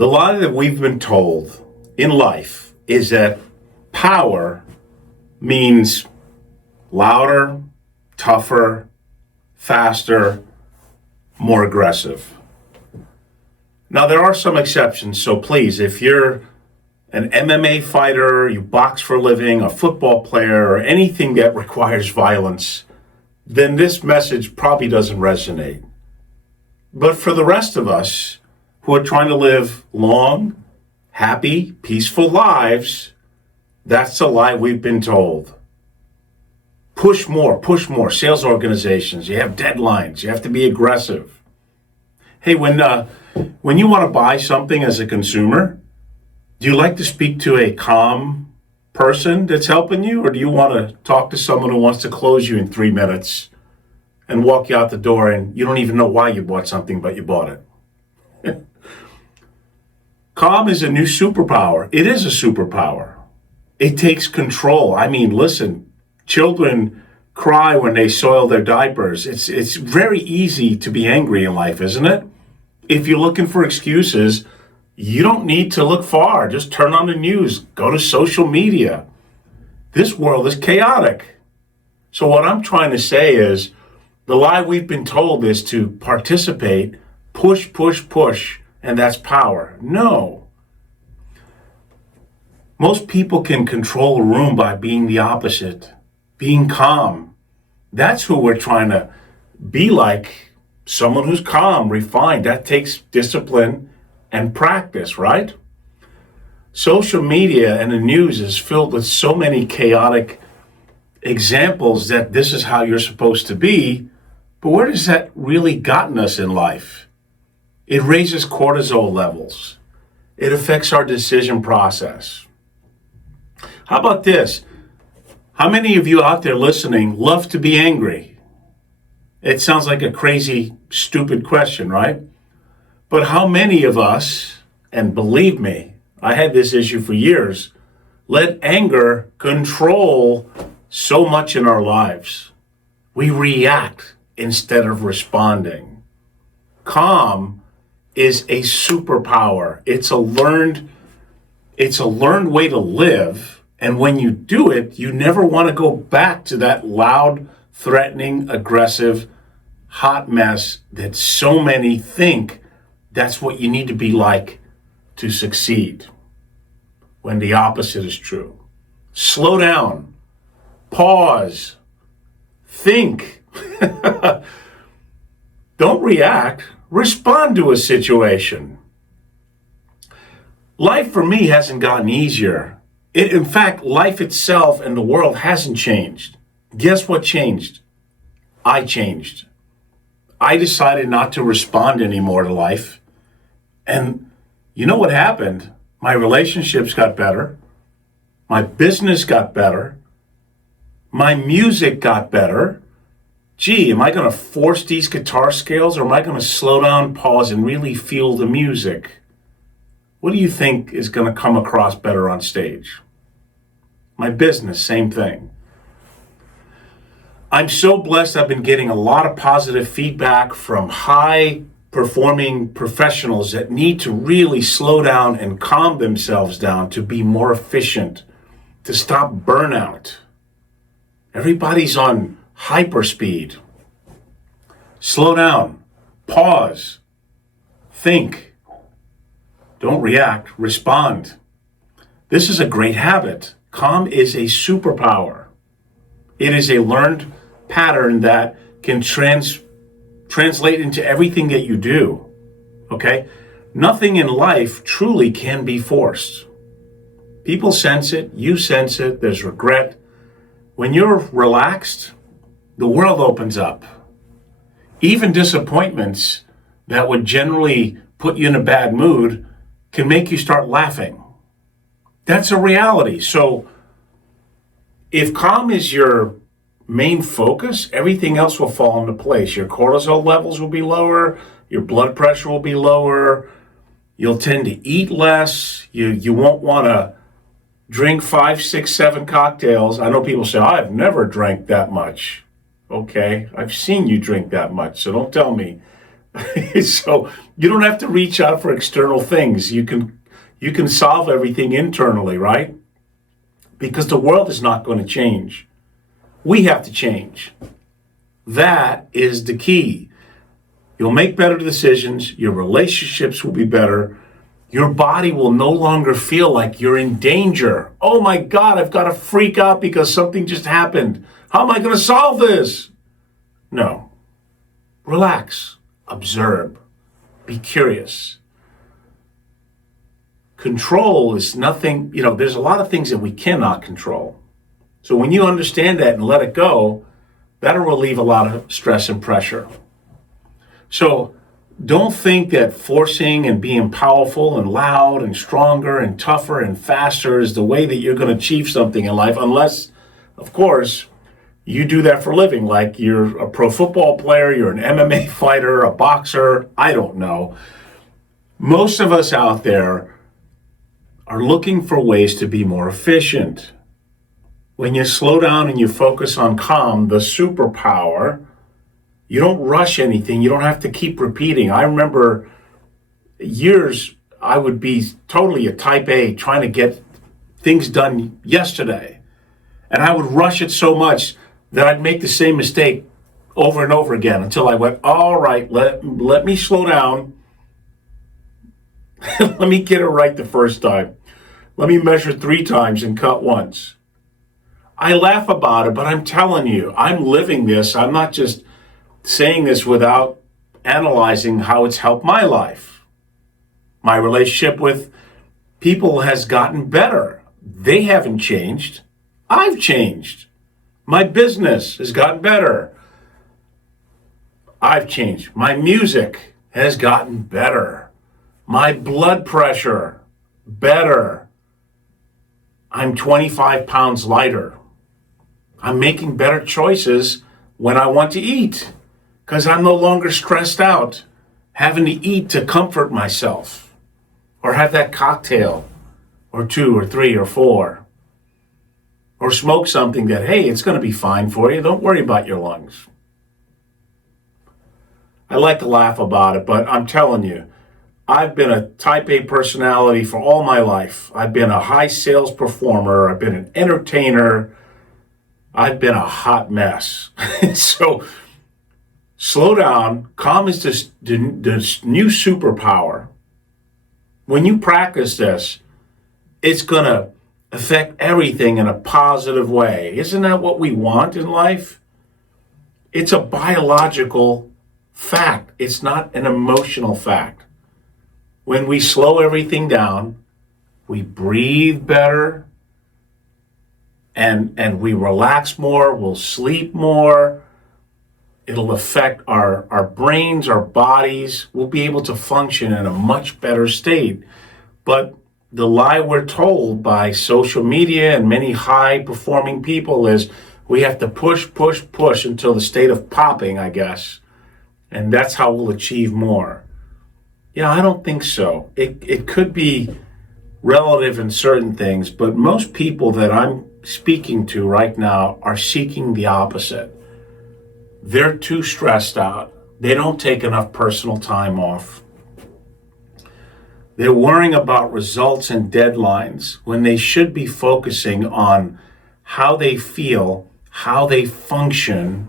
The lie that we've been told in life is that power means louder, tougher, faster, more aggressive. Now, there are some exceptions, so please, if you're an MMA fighter, you box for a living, a football player, or anything that requires violence, then this message probably doesn't resonate. But for the rest of us who are trying to live long, happy, peaceful lives, that's the lie we've been told. Push more, push more. Sales organizations, you have deadlines, you have to be aggressive. Hey, when you want to buy something as a consumer, do you like to speak to a calm person that's helping you, or do you want to talk to someone who wants to close you in 3 minutes and walk you out the door and you don't even know why you bought something, but you bought it? Calm is a new superpower. It is a superpower. It takes control. I mean, listen, children cry when they soil their diapers. It's very easy to be angry in life, isn't it? If you're looking for excuses, you don't need to look far. Just turn on the news, go to social media. This world is chaotic. So what I'm trying to say is, the lie we've been told is to participate, push, push, push, and that's power. No. Most people can control a room by being the opposite, being calm. That's who we're trying to be like, someone who's calm, refined. That takes discipline and practice, right? Social media and the news is filled with so many chaotic examples that this is how you're supposed to be, but where has that really gotten us in life? It raises cortisol levels. It affects our decision process. How about this? How many of you out there listening love to be angry? It sounds like a crazy, stupid question, right? But how many of us, and believe me, I had this issue for years, let anger control so much in our lives? We react instead of responding. Calm is a superpower. It's a learned way to live. And when you do it, you never want to go back to that loud, threatening, aggressive, hot mess that so many think that's what you need to be like to succeed, when the opposite is true. Slow down, pause, think. Don't react, respond to a situation. Life for me hasn't gotten easier. In fact, life itself and the world hasn't changed. Guess what changed? I changed. I decided not to respond anymore to life. And you know what happened? My relationships got better. My business got better. My music got better. Gee, am I going to force these guitar scales, or am I going to slow down, pause, and really feel the music? What do you think is going to come across better on stage? My business, same thing. I'm so blessed. I've been getting a lot of positive feedback from high-performing professionals that need to really slow down and calm themselves down to be more efficient, to stop burnout. Everybody's on hyperspeed. Slow down, pause, think. Don't react, respond. This is a great habit. Calm is a superpower. It is a learned pattern that can translate into everything that you do, okay? Nothing in life truly can be forced. People sense it, you sense it, there's regret. When you're relaxed, the world opens up. Even disappointments that would generally put you in a bad mood can make you start laughing. That's a reality. So if calm is your main focus, everything else will fall into place. Your cortisol levels will be lower, your blood pressure will be lower, you'll tend to eat less, you won't want to drink 5, 6, 7 cocktails. I know people say, I've never drank that much. Okay, I've seen you drink that much, so don't tell me So you don't have to reach out for external things. You can solve everything internally, right? Because the world is not going to change. We have to change. That is the key. You'll make better decisions. Your relationships will be better. Your body will no longer feel like you're in danger. Oh my God, I've got to freak out because something just happened. How am I going to solve this? No. Relax. Observe. Be curious. Control is nothing, there's a lot of things that we cannot control. So when you understand that and let it go, that'll relieve a lot of stress and pressure. So don't think that forcing and being powerful and loud and stronger and tougher and faster is the way that you're going to achieve something in life, unless, of course, you do that for a living, like you're a pro football player, you're an MMA fighter, a boxer, I don't know. Most of us out there are looking for ways to be more efficient. When you slow down and you focus on calm, the superpower, you don't rush anything. You don't have to keep repeating. I remember years I would be totally a type A, trying to get things done yesterday. And I would rush it so much that I'd make the same mistake over and over again until I went, all right, let me slow down. Let me get it right the first time. Let me measure 3 times and cut once. I laugh about it, but I'm telling you, I'm living this. I'm not just saying this without analyzing how it's helped my life. My relationship with people has gotten better. They haven't changed. I've changed. My business has gotten better. I've changed. My music has gotten better. My blood pressure, better. I'm 25 pounds lighter. I'm making better choices when I want to eat because I'm no longer stressed out having to eat to comfort myself or have that cocktail or 2 or 3 or 4 or smoke something that, hey, it's going to be fine for you. Don't worry about your lungs. I like to laugh about it, but I'm telling you, I've been a type A personality for all my life. I've been a high sales performer. I've been an entertainer. I've been a hot mess. So slow down. Calm is this new superpower. When you practice this, it's going to affect everything in a positive way. Isn't that what we want in life? It's a biological fact. It's not an emotional fact. When we slow everything down, we breathe better, and we relax more, we'll sleep more. It'll affect our brains, our bodies. We'll be able to function in a much better state. But the lie we're told by social media and many high-performing people is we have to push until the state of popping, I guess. And that's how we'll achieve more. Yeah, I don't think so. It could be relative in certain things, but most people that I'm speaking to right now are seeking the opposite. They're too stressed out. They don't take enough personal time off. They're worrying about results and deadlines when they should be focusing on how they feel, how they function,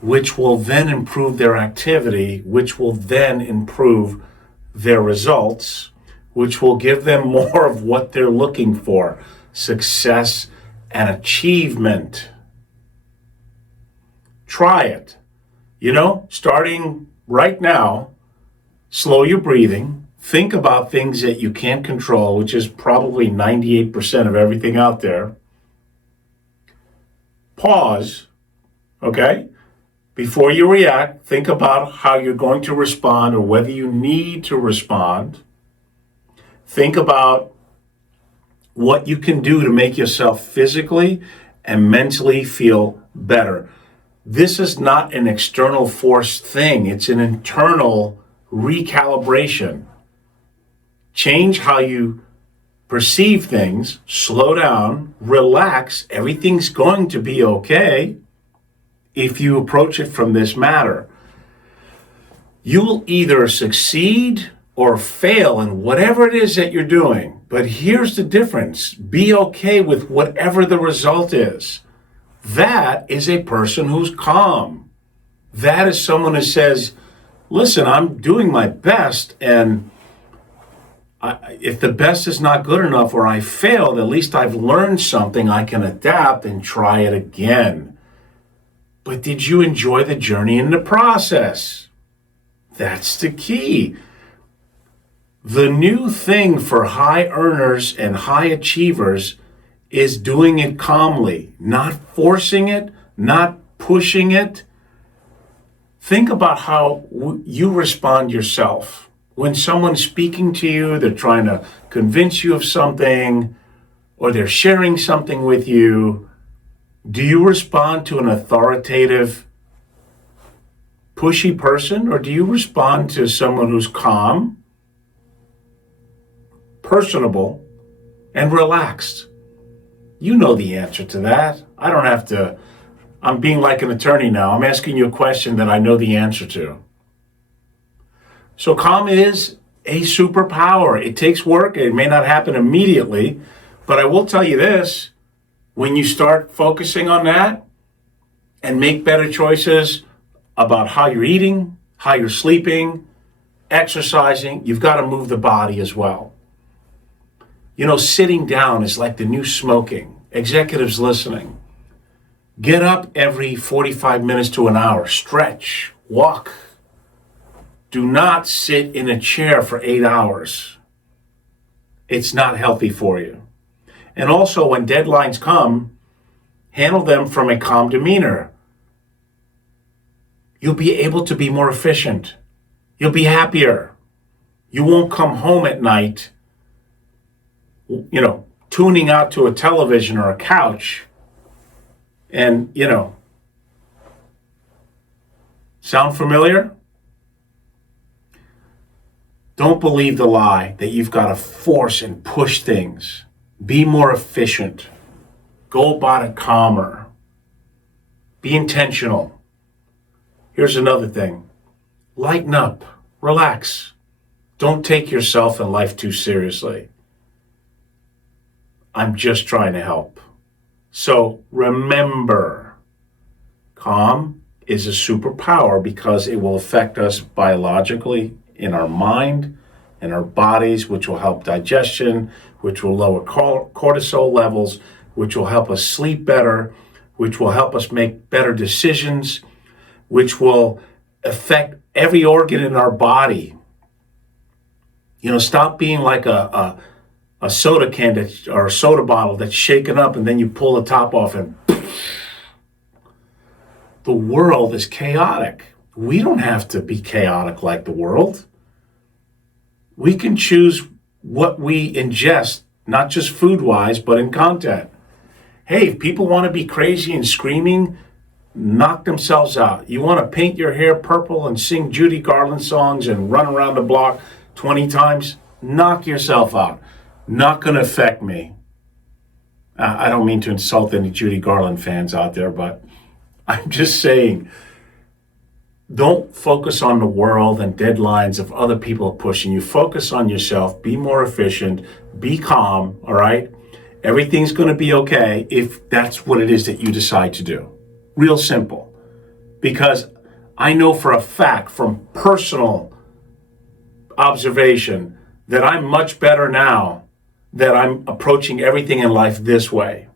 which will then improve their activity, which will then improve their results, which will give them more of what they're looking for, success and achievement. Try it. Starting right now, slow your breathing. Think about things that you can't control, which is probably 98% of everything out there. Pause, okay? Before you react, think about how you're going to respond or whether you need to respond. Think about what you can do to make yourself physically and mentally feel better. This is not an external force thing. It's an internal recalibration. Change how you perceive things, slow down, relax. Everything's going to be okay if you approach it from this matter. You'll either succeed or fail in whatever it is that you're doing. But here's the difference. Be okay with whatever the result is. That is a person who's calm. That is someone who says, listen, I'm doing my best, and if the best is not good enough or I failed, at least I've learned something. I can adapt and try it again. But did you enjoy the journey in the process? That's the key. The new thing for high earners and high achievers is doing it calmly, not forcing it, not pushing it. Think about how you respond yourself. When someone's speaking to you, they're trying to convince you of something, or they're sharing something with you, do you respond to an authoritative, pushy person, or do you respond to someone who's calm, personable, and relaxed? You know the answer to that. I don't have to. I'm being like an attorney now. I'm asking you a question that I know the answer to. So calm is a superpower. It takes work. It may not happen immediately, but I will tell you this. When you start focusing on that and make better choices about how you're eating, how you're sleeping, exercising, you've got to move the body as well. You know, sitting down is like the new smoking. Executives listening. Get up every 45 minutes to an hour. Stretch. Walk. Do not sit in a chair for 8 hours. It's not healthy for you. And also, when deadlines come, handle them from a calm demeanor. You'll be able to be more efficient. You'll be happier. You won't come home at night, tuning out to a television or a couch and, sound familiar? Don't believe the lie that you've got to force and push things. Be more efficient. Go about it calmer. Be intentional. Here's another thing. Lighten up. Relax. Don't take yourself and life too seriously. I'm just trying to help. So remember, calm is a superpower because it will affect us biologically in our mind and our bodies, which will help digestion, which will lower cortisol levels, which will help us sleep better, which will help us make better decisions, which will affect every organ in our body. Stop being like a soda can or a soda bottle that's shaken up and then you pull the top off and the world is chaotic. We don't have to be chaotic like the world. We can choose what we ingest, not just food-wise, but in content. Hey, if people want to be crazy and screaming, knock themselves out. You want to paint your hair purple and sing Judy Garland songs and run around the block 20 times? Knock yourself out. Not going to affect me. I don't mean to insult any Judy Garland fans out there, but I'm just saying, don't focus on the world and deadlines of other people pushing you. Focus on yourself. Be more efficient. Be calm, all right? Everything's going to be okay if that's what it is that you decide to do. Real simple. Because I know for a fact from personal observation that I'm much better now that I'm approaching everything in life this way.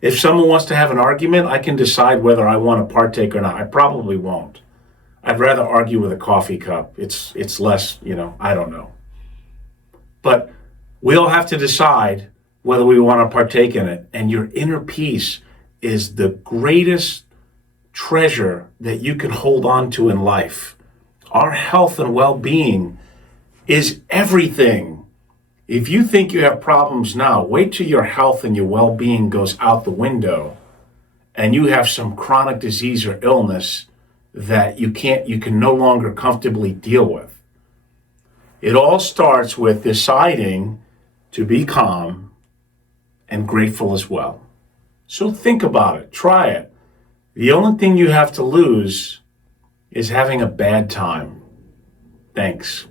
If someone wants to have an argument, I can decide whether I want to partake or not. I probably won't. I'd rather argue with a coffee cup. It's less, I don't know. But we all have to decide whether we want to partake in it. And your inner peace is the greatest treasure that you can hold on to in life. Our health and well-being is everything. If you think you have problems now, wait till your health and your well-being goes out the window and you have some chronic disease or illness that you can no longer comfortably deal with. It all starts with deciding to be calm and grateful as well. So think about it, try it. The only thing you have to lose, is having a bad time. Thanks.